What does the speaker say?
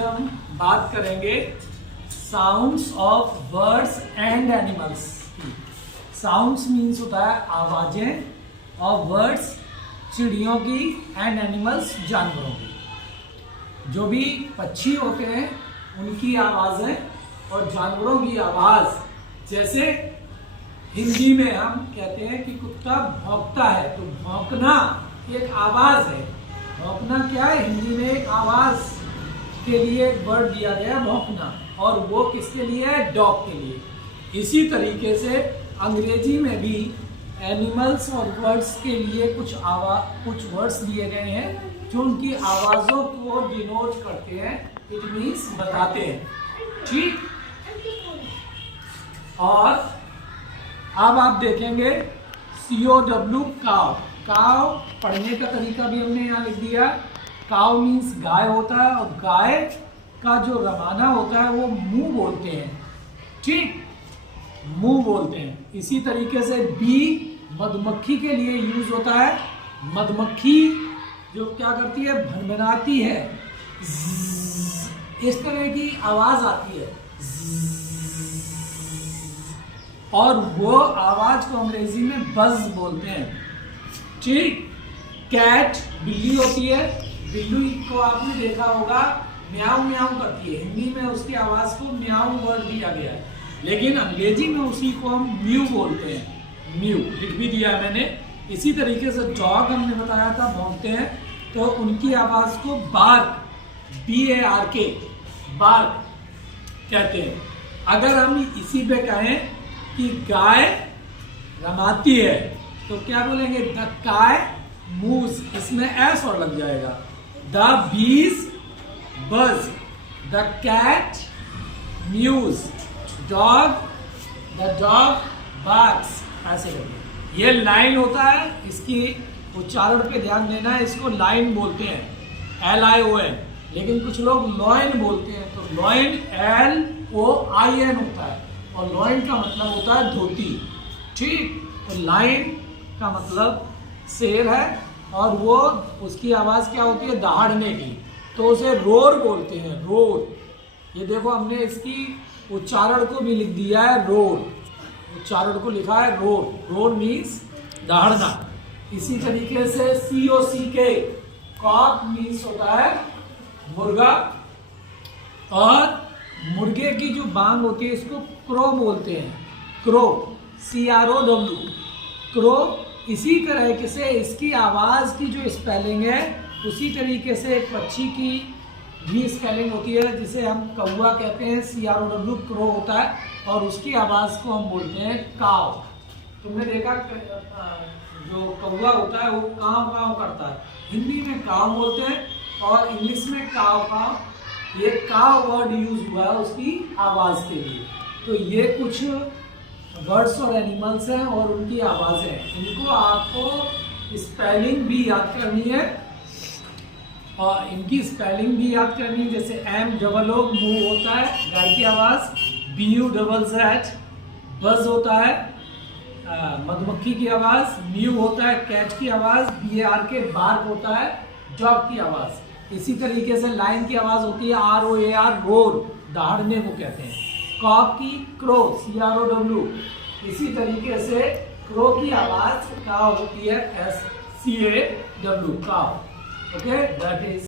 हम बात करेंगे sounds of birds and animals की। साउंड्स मीन्स होता है आवाजें, और बर्ड्स चिड़ियों की, एंड एनिमल्स जानवरों की। जो भी पक्षी होते हैं उनकी आवाजें और जानवरों की आवाज। जैसे हिंदी में हम कहते हैं कि कुत्ता भौंकता है, तो भौंकना एक आवाज है। भौंकना क्या है? हिंदी में एक आवाज के लिए एक वर्ड दिया गया भौंकना, और वो किसके लिए है? डॉग के लिए। इसी तरीके से अंग्रेजी में भी एनिमल्स और बर्ड्स के लिए कुछ वर्ड्स दिए गए हैं जो उनकी आवाजों को डिनोट करते हैं, इट मीन्स बताते हैं। ठीक। और अब आप देखेंगे COW काव। काव पढ़ने का तरीका भी हमने यहाँ लिख दिया। काव मीन्स गाय होता है, और गाय का जो रवाना होता है वो मुंह बोलते हैं। ठीक, मुंह बोलते हैं। इसी तरीके से बी मधुमक्खी के लिए यूज होता है। मधुमक्खी जो क्या करती है? भनभनाती है, इस तरह की आवाज आती है, और वो आवाज को अंग्रेजी में बज बोलते हैं। ठीक। कैट बिल्ली होती है। बिल्ली को आपने देखा होगा म्याऊ म्याऊ करती है। हिंदी में उसकी आवाज को म्याऊ वर्ड दिया गया है, लेकिन अंग्रेजी में उसी को हम म्यू बोलते हैं। म्यू लिख भी दिया है मैंने। इसी तरीके से डॉग हमने बताया था भौंकते हैं, तो उनकी आवाज को बार्क, BARK, बार्क कहते हैं। अगर हम इसी पे कहें कि गाय रमाती है, तो क्या बोलेंगे? द गाय मूव्स, इसमें एस और लग जाएगा। The bees buzz, the cat mews, the dog barks. ऐसे करके ये लाइन होता है, इसकी उच्चारण पे ध्यान देना है। इसको लाइन बोलते हैं, LION, लेकिन कुछ लोग लॉइन बोलते हैं, तो लॉइन LOIN होता है, और लॉइन का मतलब होता है धोती। ठीक। तो लाइन का मतलब शेर है, और वो उसकी आवाज क्या होती है? दहाड़ने की, तो उसे रोर बोलते हैं। रोर, ये देखो हमने इसकी उच्चारण को भी लिख दिया है, रोर। उच्चारण को लिखा है रोर। Roar means दहाड़ना। इसी तरीके से COCK, कॉक मीन्स होता है मुर्गा, और मुर्गे की जो बांग होती है इसको क्रो बोलते हैं। Crow, CROW, crow. इसी तरह से इसकी आवाज की जो स्पेलिंग है उसी तरीके से एक पक्षी की भी स्पेलिंग होती है, जिसे हम कौवा कहते हैं, CROW, क्रो होता है, और उसकी आवाज को हम बोलते हैं काव। तुमने देखा जो कौवा होता है वो काव काव करता है। हिंदी में काव बोलते हैं, और इंग्लिश में काव काव। ये काव वर्ड यूज हुआ है उसकी आवाज के लिए। तो ये कुछ बर्ड्स और एनिमल्स हैं और उनकी आवाजें हैं। इनको आपको स्पेलिंग भी याद करनी है, और इनकी स्पेलिंग भी याद करनी है। जैसे MOO मूव होता है गाय की आवाज, BUZZ बज होता है मधुमक्खी की आवाज, म्यू होता है कैट की आवाज, BARK बार्क होता है डॉग की आवाज। इसी तरीके से लाइन की आवाज होती है ROAR, रोर, दहाड़ने को कहते हैं। कॉक की क्रो, CROW। इसी तरीके से क्रो की आवाज काव होती है, SCAW, काव। Okay, that is